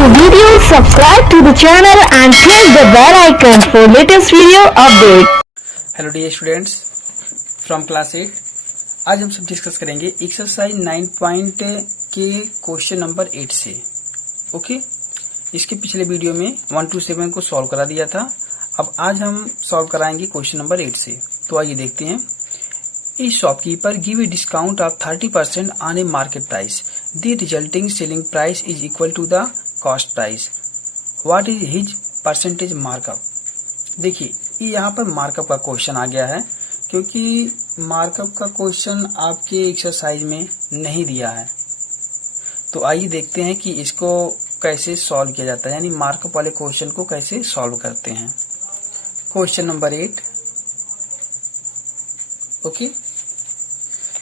the video, subscribe to the channel and click the bell icon for latest video update. Hello dear students from class 8। आज हम सब discuss करेंगे exercise 9 point के question number 8 से। Okay, इसके पिछले video में 1 to 7 को सॉल्व करा दिया था। अब आज हम सॉल्व कराएंगे क्वेश्चन नंबर 8 से। तो आइए देखते हैं। A shopkeeper give a discount of 30% on a market price. The resulting selling price is equal to the cost price. What is his percentage markup. देखिए, ये यहाँ पर मार्कअप का क्वेश्चन आ गया है, क्योंकि मार्कअप का क्वेश्चन आपके एक्सरसाइज में नहीं दिया है। तो आइए देखते हैं कि इसको कैसे सॉल्व किया जाता है, यानी मार्कअप वाले क्वेश्चन को कैसे सॉल्व करते हैं। Question number 8। ओके,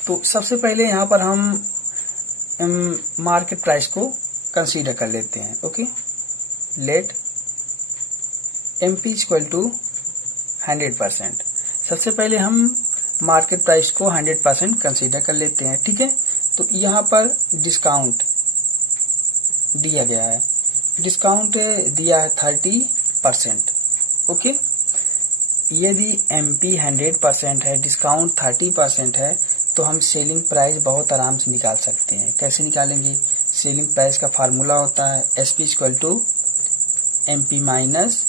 तो सबसे पहले यहाँ पर हम मार्केट प्राइस को कंसीडर कर लेते हैं। Okay, let MP equal to 100%। सबसे पहले हम मार्केट प्राइस को 100% कंसीडर कर लेते हैं। ठीक है, तो यहाँ पर डिस्काउंट दिया गया है, डिस्काउंट दिया है 30%। ओके, यदि MP 100% है, डिस्काउंट 30% है, तो हम सेलिंग प्राइस बहुत आराम से निकाल सकते हैं। कैसे निकालेंगे? सेलिंग प्राइस का फार्मूला होता है SP equal to MP minus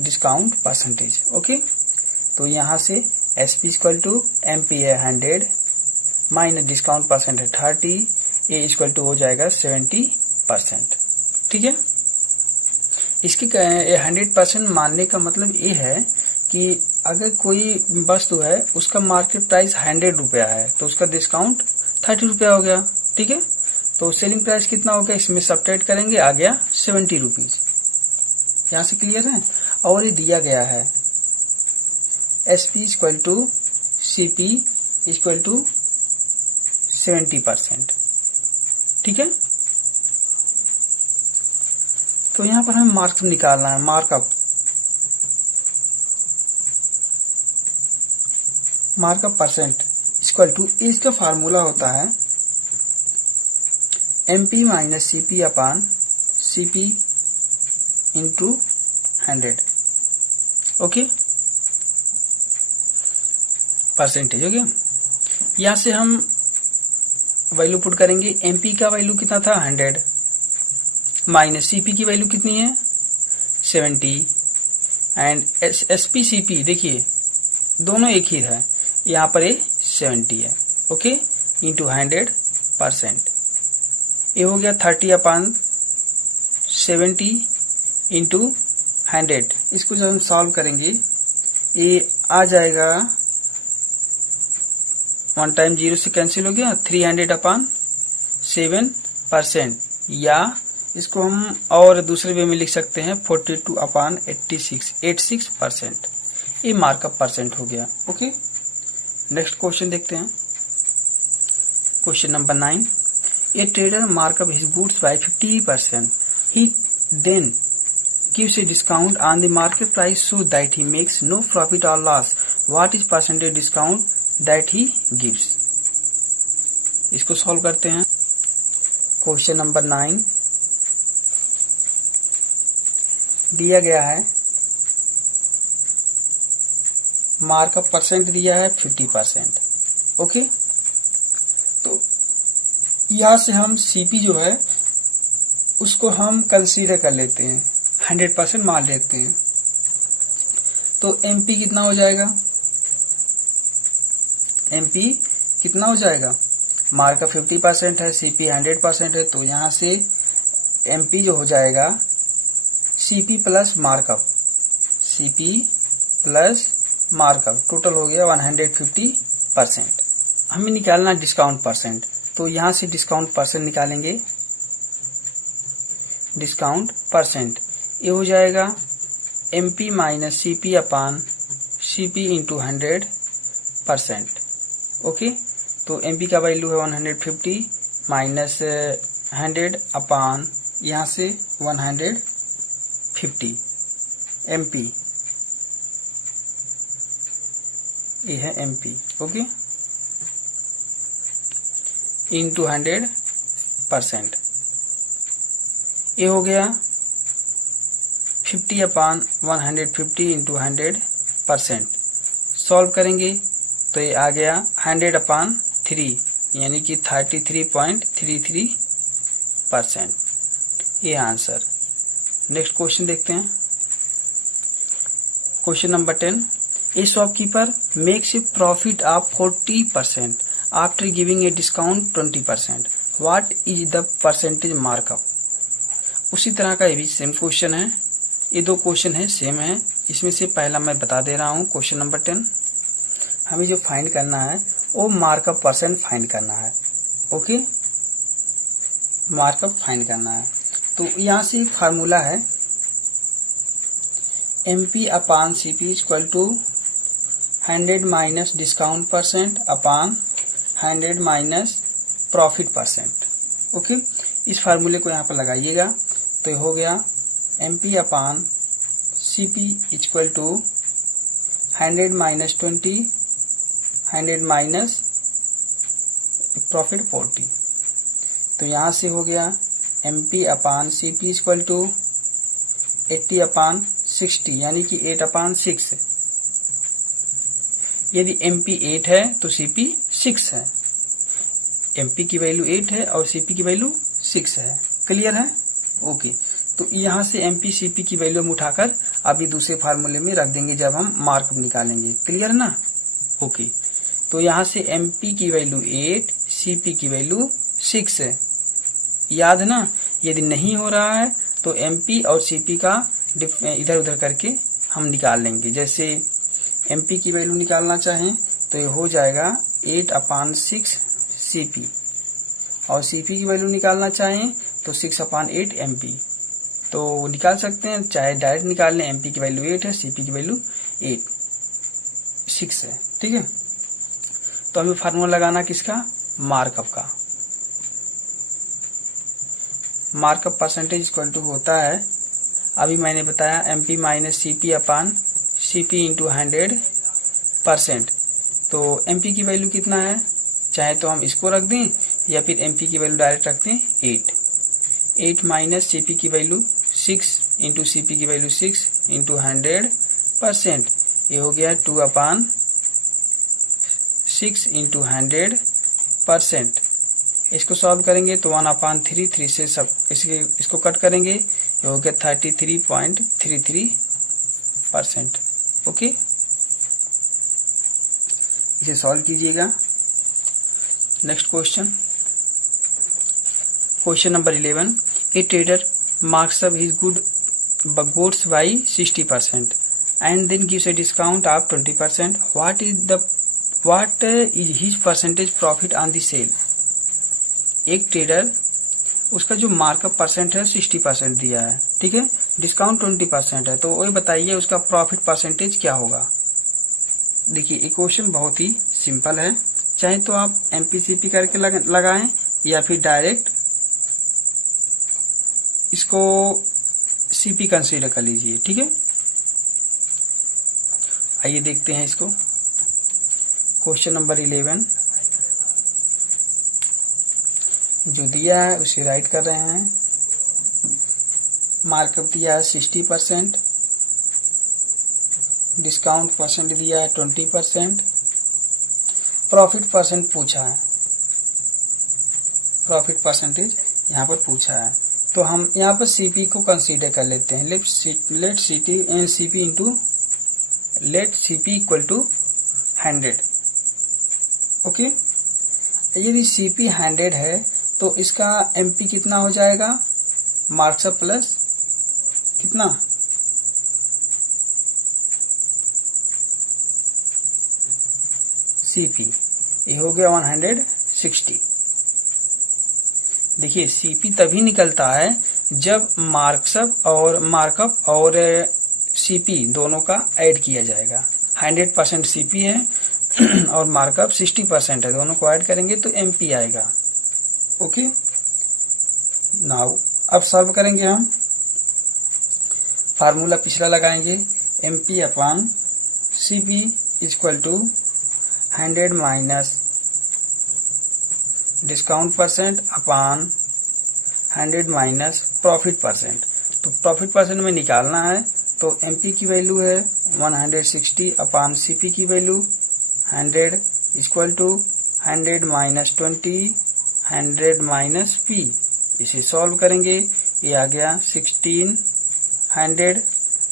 discount percentage. Okay, तो यहाँ से SP इक्वल टू MP है 100 माइनस डिस्काउंट परसेंट है 30, A इक्वल टू हो जाएगा 70%। ठीक है, इसकी 100% मानने का मतलब ये है कि अगर कोई वस्तु है, उसका मार्केट प्राइस 100 रुपया है, तो उसका डिस्काउंट 30 रुपया हो गया। ठीक है, तो सेलिंग प्राइस कितना हो गया, इसमें सब्ट्रैक्ट करेंगे, आ गया 70 रुपीज। यहाँ से क्लियर है। और ये दिया गया है SP equal to CP equal to 70%। ठीक है, तो यहाँ पर हमें मार्क्स निकालना है। मार्कअप परसेंट इक्वल टू, इसका फार्मूला होता है MP माइनस CP अपान CP इंटू 100। ओके, परसेंटेज हो गया। यहाँ से हम वैल्यू पुट करेंगे। MP का वैल्यू कितना था 100 माइनस CP की वैल्यू कितनी है 70 एंड SP CP देखिए दोनों एक ही है, यहाँ पर ये 70 है। Okay, into 100%। ये हो गया 30 अपान 70 इंटू 100। इसको जब हम सॉल्व करेंगे, ये आ जाएगा 1 टाइम 0 से कैंसिल हो गया, 300 अपान 7%, या इसको हम और दूसरे वे में लिख सकते हैं 42 अपान 86%। ये मार्कअप परसेंट हो गया। ओके, नेक्स्ट क्वेश्चन देखते हैं। Question number 9। A trader markup his goods by 50%। He then gives a discount on the market price so that he makes no profit और loss. What is percentage discount that he gives. इसको solve करते हैं। Question number 9 दिया गया है, markup percent दिया है 50%। Okay, तो यहां से हम CP जो है उसको हम कंसीडर कर लेते हैं, 100% मान लेते हैं। तो MP कितना हो जाएगा, MP कितना हो जाएगा, मार्कअप 50% है, CP 100% है, तो यहां से MP जो हो जाएगा CP plus markup, CP plus markup, total हो गया 150%। हमें निकालना डिस्काउंट परसेंट, तो यहां से डिस्काउंट परसेंट निकालेंगे। डिस्काउंट परसेंट ये हो जाएगा MP माइनस CP अपान CP इंटू 100%। ओके, तो MP का वैल्यू है 150 माइनस 100 अपान यहां से 150 MP, ये है MP। Okay, into 100 %। ये हो गया 50/150 इंटू 100%। सॉल्व करेंगे तो ये आ गया 100/3 यानी कि 33.33%। ये आंसर। नेक्स्ट क्वेश्चन देखते हैं। Question number 10। A shopkeeper makes a profit of 40% after giving a discount 20%। What is the percentage markup. उसी तरह का ये भी सेम क्वेश्चन है। ये दो क्वेश्चन है सेम है। इसमें से पहला मैं बता दे रहा हूँ। क्वेश्चन नंबर 10 हमें जो फाइंड करना है वो मार्कअप परसेंट फाइंड करना है। ओके, मार्कअप फाइंड करना है। तो यहाँ से एक फार्मूला है MP/CP equal to 100 minus discount percent upon 100 minus profit percent. Okay, इस फार्मूले को यहाँ पर लगाइएगा तो ये हो गया MP/CP equal to 100 minus 20 100 minus profit 40। तो यहाँ से हो गया MP/CP इक्वल टू 80/60 यानी कि 8/6। यदि MP 8 है तो CP 6 है। MP की वैल्यू 8 है और CP की वैल्यू 6 है। क्लियर है? ओके, तो यहाँ से MP CP की वैल्यू हम उठाकर अभी दूसरे फार्मूले में रख देंगे जब हम मार्कअप निकालेंगे। क्लियर ना? ओके, तो यहाँ से MP की वैल्यू 8 CP की वैल्यू 6 है। याद है ना? यदि नहीं हो रहा है तो MP और CP का इधर उधर करके हम निकाल लेंगे। जैसे MP की वैल्यू निकालना चाहें तो ये हो जाएगा 8/6 CP और CP की वैल्यू निकालना चाहें तो 6/8 MP। तो निकाल सकते हैं, चाहे डायरेक्ट निकाल लें। MP की वैल्यू 8 है, CP की वैल्यू 6 है। ठीक है, तो हमें फार्मूला लगाना किसका? मार्कअप का। मार्कअप परसेंटेज इक्वल टू होता है, अभी मैंने बताया MP माइनस CP/CP इंटू 100%। तो MP की वैल्यू कितना है? चाहे तो हम इसको रख दें या फिर MP की वैल्यू डायरेक्ट रख दें 8 माइनस CP की वैल्यू 6 इंटू CP की वैल्यू 6 इंटू 100%। ये हो गया 2/6 इंटू 100%। इसको सॉल्व करेंगे तो 1/3 से सब इसको कट करेंगे। ये हो गया 33.33%। ओके, इसे सॉल्व कीजिएगा। Next question, question number 11। A trader marks up his goods by 60% and then gives a discount of 20%. What is his percentage profit on the sale? एक ट्रेडर उसका जो मार्कअप परसेंट है 60% दिया है। ठीक है, डिस्काउंट 20% है। तो वही बताइए उसका प्रॉफिट परसेंटेज क्या होगा। देखिए ये क्वेश्चन बहुत ही सिंपल है। चाहे तो आप MPCP करके लगाएं या फिर डायरेक्ट इसको CP कंसीडर कर लीजिए। ठीक है, आइए देखते हैं इसको। क्वेश्चन नंबर 11 जो दिया है उसे राइट कर रहे हैं। मार्कअप दिया है 60%, डिस्काउंट परसेंट दिया है 20%, प्रॉफिट परसेंट पूछा है, प्रॉफिट परसेंटेज यहाँ पर पूछा है। तो हम यहाँ पर CP को कंसीडर कर लेते हैं। Let CP equal to 100। Okay, यदि CP 100 है तो इसका MP कितना हो जाएगा? मार्क्सअप प्लस कितना? CP, ये हो गया 160। देखिए CP तभी निकलता है जब मार्कअप और CP दोनों का ऐड किया जाएगा। 100% CP है और मार्कअप 60% है, दोनों को ऐड करेंगे तो MP आएगा। ओके, नाउ अब सॉल्व करेंगे हम। फार्मूला पिछला लगाएंगे MP/CP equal to 100 minus discount percent upon 100 minus profit percent. तो प्रॉफिट परसेंट में निकालना है तो एमपी की वैल्यू है 160 अपॉन सीपी की value 100 equal to 100 minus 20 100 minus P. इसे सॉल्व करेंगे, ये आ गया 1600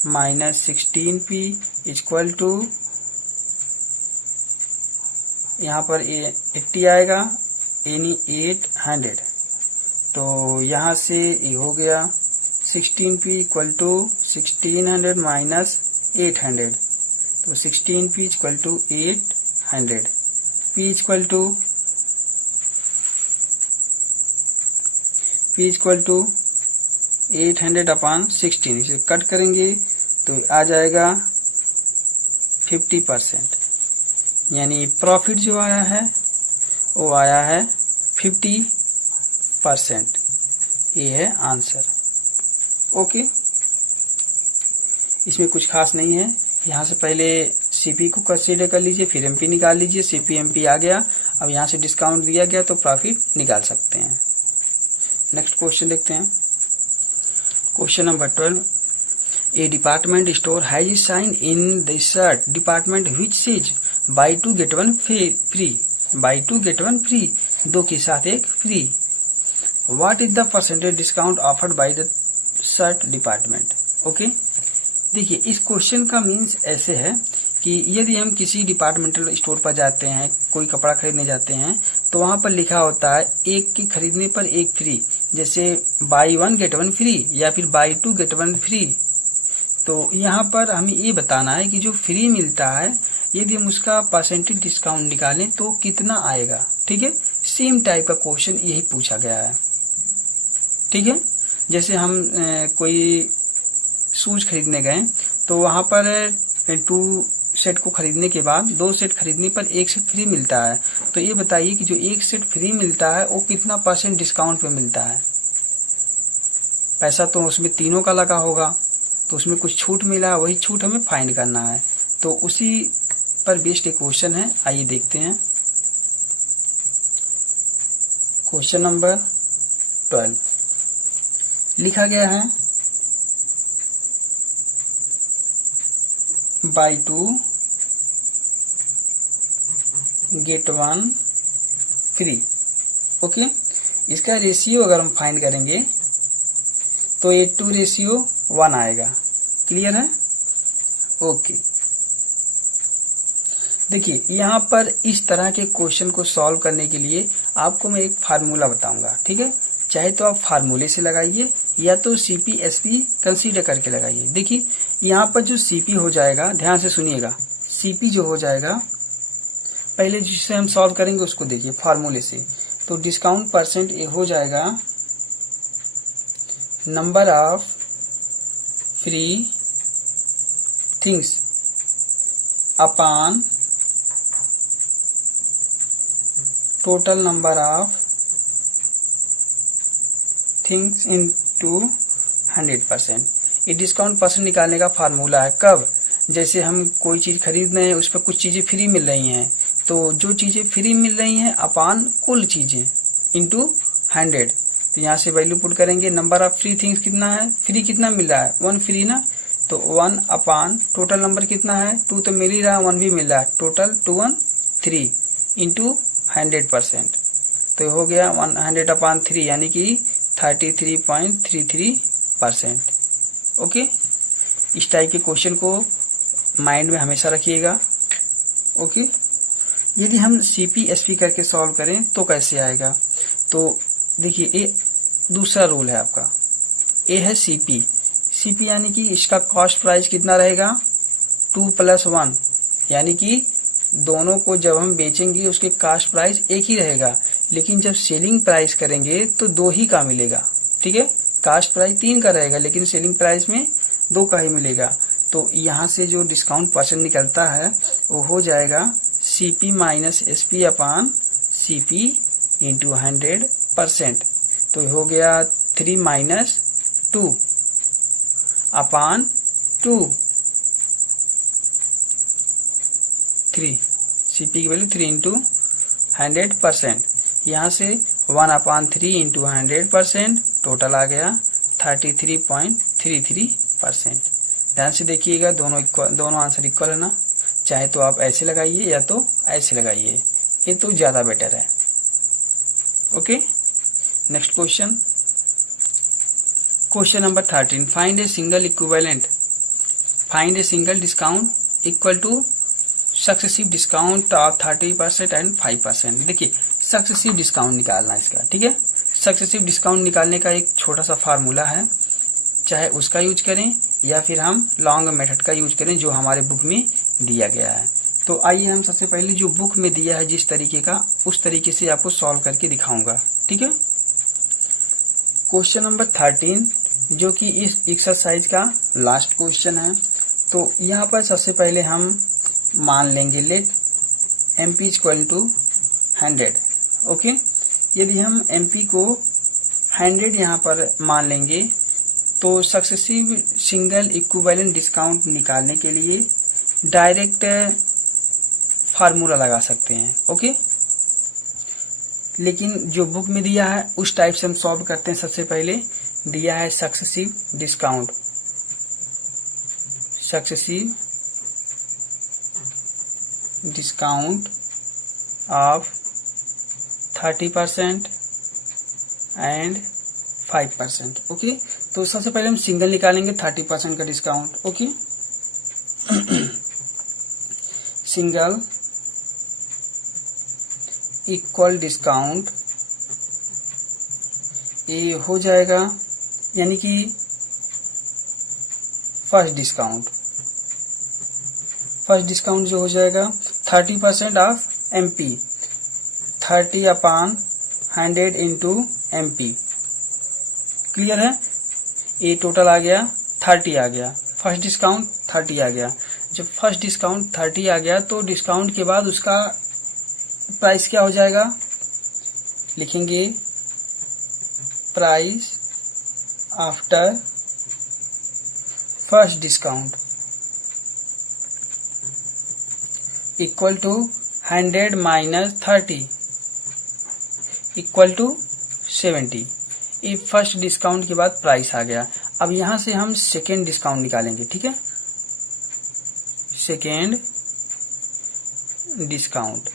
माइनस 16p इक्वल टू, यहाँ पर 80 आएगा यानी 800। तो यहाँ से ये हो गया 16p इक्वल टू 1600 माइनस 800। तो 16p equal to 800, p equal to 800 upon 16। इसे कट करेंगे तो आ जाएगा 50%, यानी प्रॉफिट जो आया है वो आया है 50%। ये है आंसर। ओके, इसमें कुछ खास नहीं है। यहाँ से पहले सीपी को कंसीडर कर लीजिए, फिर एमपी निकाल लीजिए। सीपी एमपी आ गया, अब यहाँ से डिस्काउंट दिया गया तो प्रॉफिट निकाल सकते हैं। नेक्स्ट क्वेश्चन देखते हैं। Question number 12, a department store has a sign in the shirt department which says buy 2 get 1 free, buy 2 get 1 free, 2 के साथ एक free. What is the percentage discount offered by the shirt department. Okay, देखिए इस question का means ऐसे है कि यदि हम किसी डिपार्टमेंटल स्टोर पर जाते हैं, कोई कपड़ा खरीदने जाते हैं, तो वहां पर लिखा होता है एक के खरीदने पर एक फ्री, जैसे बाय 1 गेट 1 फ्री या फिर बाय 2 गेट 1 फ्री। तो यहाँ पर हमें ये बताना है कि जो फ्री मिलता है यदि हम उसका परसेंटेज डिस्काउंट निकालें तो कितना आएगा। ठीक है, सेम टाइप का क्वेश्चन यही पूछा गया है। ठीक है, जैसे हम कोई शूज खरीदने गए तो वहां पर 2 सेट को खरीदने के बाद 2 सेट खरीदने पर 1 सेट फ्री मिलता है। तो ये बताइए कि जो 1 सेट फ्री मिलता है वो कितना परसेंट डिस्काउंट पे मिलता है। पैसा तो उसमें तीनों का लगा होगा, तो उसमें कुछ छूट मिला है, वही छूट हमें फाइंड करना है। तो उसी पर बेस्ड एक क्वेश्चन है, आइए देखते हैं। क्वेश्चन नंबर 12 लिखा गया है बाय 2 गेट 1 फ्री। ओके, इसका रेशियो अगर हम फाइंड करेंगे तो 8:1 आएगा। क्लियर है। ओके, देखिए यहाँ पर इस तरह के क्वेश्चन को सॉल्व करने के लिए आपको मैं एक फार्मूला बताऊंगा। ठीक है, चाहे तो आप फार्मूले से लगाइए या तो सीपी एसपी कंसीडर करके लगाइए। देखिए यहाँ पर जो सीपी हो जाएगा, ध्यान से सुनिएगा, सीपी जो हो जाएगा पहले जिसे हम सॉल्व करेंगे उसको देखिए फार्मूले से। तो डिस्काउंट परसेंट ये हो जाएगा number of free things upon total number of things into 100%। ये डिस्काउंट परसेंट निकालने का फार्मूला है। कब, जैसे हम कोई चीज खरीद रहे हैं उस पर कुछ चीजें फ्री मिल रही हैं, तो जो चीजें फ्री मिल रही हैं अपान कुल चीजें इनटू 100। तो यहाँ से वैल्यू पुट करेंगे। नंबर ऑफ फ्री थिंग्स कितना है, फ्री कितना मिल रहा है 1 फ्री ना, तो 1 अपान टोटल नंबर कितना है 2 तो मिल ही रहा है, 1 भी मिल रहा है, टोटल 2 1 3 इंटू 100%। तो हो गया 100 अपान 3 यानी कि 33.33%। ओके, इस टाइप के क्वेश्चन को माइंड में हमेशा रखिएगा। ओके, यदि हम सीपी एसपी करके सॉल्व करें तो कैसे आएगा। तो देखिए ये दूसरा रूल है आपका, ए है सीपी। सीपी यानी कि इसका कॉस्ट प्राइस कितना रहेगा 2 + 1, यानी कि दोनों को जब हम बेचेंगे उसके कास्ट प्राइस एक ही रहेगा, लेकिन जब सेलिंग प्राइस करेंगे तो 2 ही का मिलेगा। ठीक है, कास्ट प्राइस 3 का रहेगा लेकिन सेलिंग प्राइस में 2 का ही मिलेगा। तो यहाँ से जो डिस्काउंट परसेंट निकलता है वो हो जाएगा सीपी माइनस एसपी अपान सीपी इंटू 100%। तो हो गया 3 - 2 अपान 2 3, सीपी की वैल्यू 3 इंटू 100%। यहाँ से 1/3 इंटू 100%, टोटल आ गया 33.33%। ध्यान से देखिएगा, दोनों आंसर इक्वल है ना, चाहे तो आप ऐसे लगाइए या तो ऐसे लगाइए, ये तो ज्यादा बेटर है। Okay, next question, question number 13, find a single equivalent, find a single discount equal two successive discount of 30% and 5%। देखिए सक्सेसिव डिस्काउंट निकालना इसका, ठीक है। सक्सेसिव डिस्काउंट निकालने का एक छोटा सा फार्मूला है, चाहे उसका यूज करें या फिर हम लॉन्ग मेथड का यूज करें जो हमारे बुक में दिया गया है। तो आइए हम सबसे पहले जो बुक में दिया है जिस तरीके का, उस तरीके से आपको सॉल्व करके दिखाऊंगा, ठीक है। क्वेश्चन नंबर 13 जो कि इस एक्सरसाइज का लास्ट क्वेश्चन है। तो यहाँ पर सबसे पहले हम मान लेंगे let MP equal to 100। Okay, यदि हम MP को 100 यहाँ पर मान लेंगे तो सक्सेसिव सिंगल इक्विवेलेंट डिस्काउंट निकालने के लिए डायरेक्ट फार्मूला लगा सकते हैं। ओके, लेकिन जो बुक में दिया है उस टाइप से हम सॉल्व करते हैं। सबसे पहले दिया है successive discount, successive discount of 30% and 5%। Okay, तो सबसे पहले हम सिंगल निकालेंगे 30% का discount. Okay, single equal discount ये हो जाएगा, यानी कि फर्स्ट डिस्काउंट जो हो जाएगा 30% of MP, 30/100 into MP। Clear है, ये टोटल आ गया 30 आ गया, फर्स्ट डिस्काउंट 30 आ गया। जब फर्स्ट डिस्काउंट 30 आ गया तो डिस्काउंट के बाद उसका प्राइस क्या हो जाएगा, लिखेंगे price after first discount equal to 100 minus 30 equal to 70। ये फर्स्ट डिस्काउंट के बाद प्राइस आ गया। अब यहां से हम सेकेंड डिस्काउंट निकालेंगे, ठीक है। सेकेंड डिस्काउंट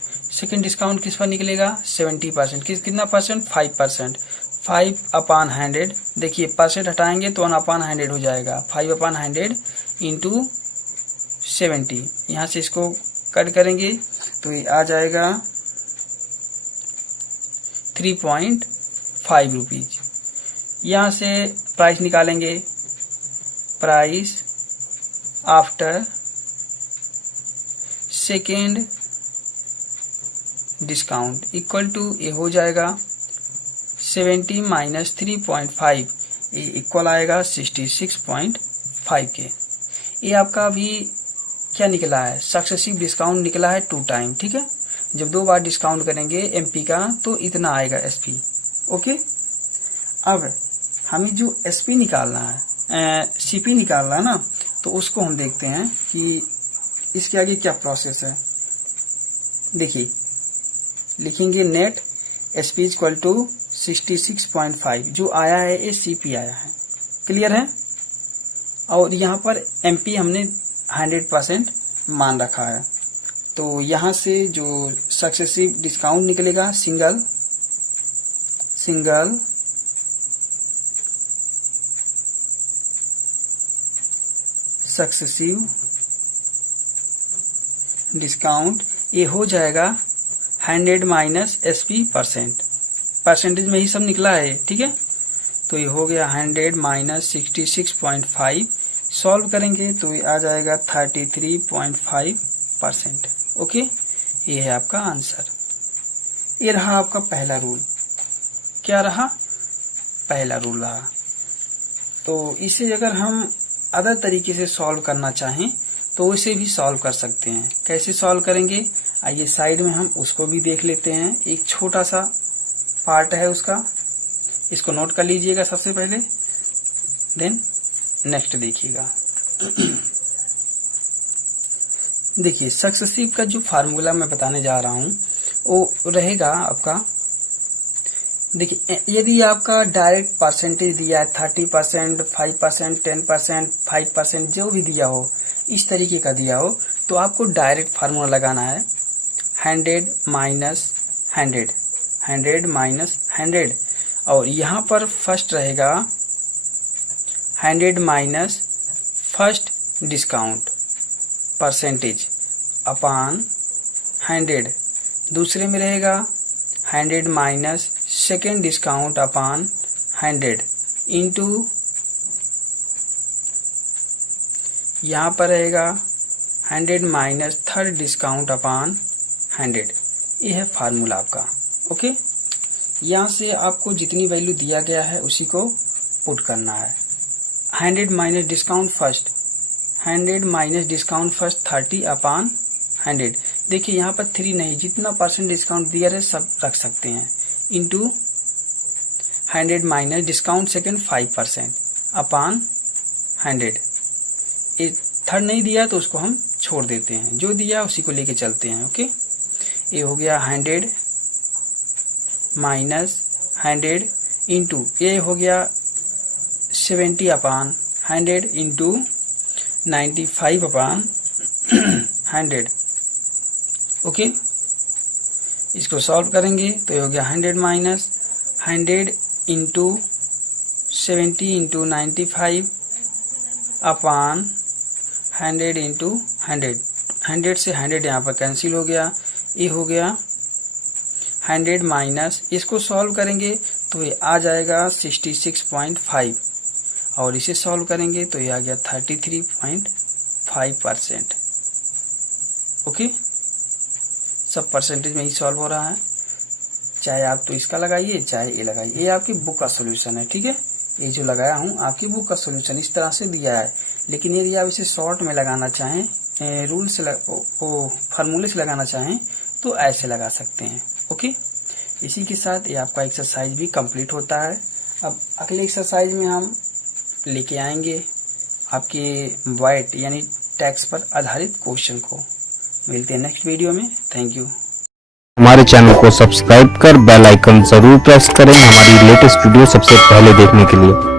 किस पर निकलेगा, 70%। कितना परसेंट, 5%। 5/100, देखिए परसेंट हटाएंगे तो 1/100 हो जाएगा। 5/100 इंटू 70, यहाँ से इसको कट करेंगे तो ये आ जाएगा 3.5 रुपीज। यहाँ से प्राइस निकालेंगे, price after second discount equal to ये हो जाएगा 70 माइनस 3.5, ये इक्वल आएगा 66.5 के। ये आपका अभी क्या निकला है, सक्सेसिव डिस्काउंट निकला है 2 टाइम, ठीक है। जब 2 बार डिस्काउंट करेंगे MP का तो इतना आएगा SP। ओके, अब हमें जो SP निकालना है, CP निकालना है ना, तो उसको हम देखते हैं कि इसके आगे क्या प्रोसेस है। देखिए लिखेंगे नेट SP इक्वल टू 66.5, जो आया है ये CP आया है। क्लियर है, और यहाँ पर MP हमने 100% मान रखा है। तो यहाँ से जो सक्सेसिव डिस्काउंट निकलेगा, सिंगल सक्सेसिव डिस्काउंट ये हो जाएगा 100 माइनस SP परसेंटेज में ही सब निकला है, ठीक है। तो ये हो गया 100 माइनस 66.5, सॉल्व करेंगे तो ये आ जाएगा 33.5%। ओके, ये है आपका आंसर। ये रहा आपका पहला रूल। क्या रहा, पहला रूल रहा। तो इसे अगर हम अदर तरीके से सॉल्व करना चाहें तो उसे भी सॉल्व कर सकते हैं। कैसे सॉल्व करेंगे, आइए साइड में हम उसको भी देख लेते हैं। एक छोटा सा पार्ट है उसका, इसको नोट कर लीजिएगा सबसे पहले, देन नेक्स्ट देखिएगा। देखिए सक्सेसिव का जो फार्मूला मैं बताने जा रहा हूं वो रहेगा आपका देखिए यदि आपका डायरेक्ट परसेंटेज दिया है 30%, 5%, 10%, 5% जो भी दिया हो, इस तरीके का दिया हो, तो आपको डायरेक्ट फार्मूला लगाना है 100 माइनस 100, 100 माइनस 100, और यहाँ पर फर्स्ट रहेगा 100 माइनस फर्स्ट डिस्काउंट परसेंटेज अपान 100, दूसरे में रहेगा 100 माइनस सेकेंड डिस्काउंट अपान 100 इंटू यहाँ पर रहेगा 100 माइनस थर्ड डिस्काउंट अपान 100। ये है फार्मूला आपका। ओके, यहाँ से आपको जितनी वैल्यू दिया गया है उसी को पुट करना है। 100 minus discount first, 100 minus discount first 30 अपान 100। देखिए यहाँ पर 3 नहीं, जितना परसेंट डिस्काउंट दिया है सब रख सकते हैं, इंटू 100 माइनस डिस्काउंट सेकेंड 5% अपान 100। ये थर्ड नहीं दिया तो उसको हम छोड़ देते हैं, जो दिया उसी को लेके चलते हैं। ओके, ये हो गया 100 माइनस 100 इंटू ये हो गया 70 अपान 100 इंटू 95 अपान 100। ओके, इसको सॉल्व करेंगे तो ये हो गया 100 माइनस 100 इंटू 70 इंटू 95 अपान 100 इंटू 100। 100 से 100 यहाँ पर कैंसिल हो गया, ये हो गया 100 माइनस, इसको सॉल्व करेंगे तो ये आ जाएगा 66.5, और इसे सॉल्व करेंगे तो ये आ गया 33.5%। ओके, सब परसेंटेज में ही सॉल्व हो रहा है, चाहे आप तो इसका लगाइए चाहे ये लगाइए। ये आपकी बुक का सोल्यूशन है, ठीक है। ये जो लगाया हूँ आपकी बुक का सोल्यूशन इस तरह से दिया है, लेकिन यदि आप इसे शॉर्ट में लगाना चाहें, रूल से फार्मूले से लगाना चाहें तो ऐसे लगा सकते हैं। ओके, इसी के साथ ये आपका एक्सरसाइज भी कंप्लीट होता है। अब अगले एक्सरसाइज में हम लेके आएंगे आपके वाइट यानी टैक्स पर आधारित क्वेश्चन को। मिलते हैं नेक्स्ट वीडियो में। Thank you. हमारे चैनल को सब्सक्राइब कर बेल आइकन जरूर प्रेस करें हमारी लेटेस्ट वीडियो सबसे पहले देखने के लिए।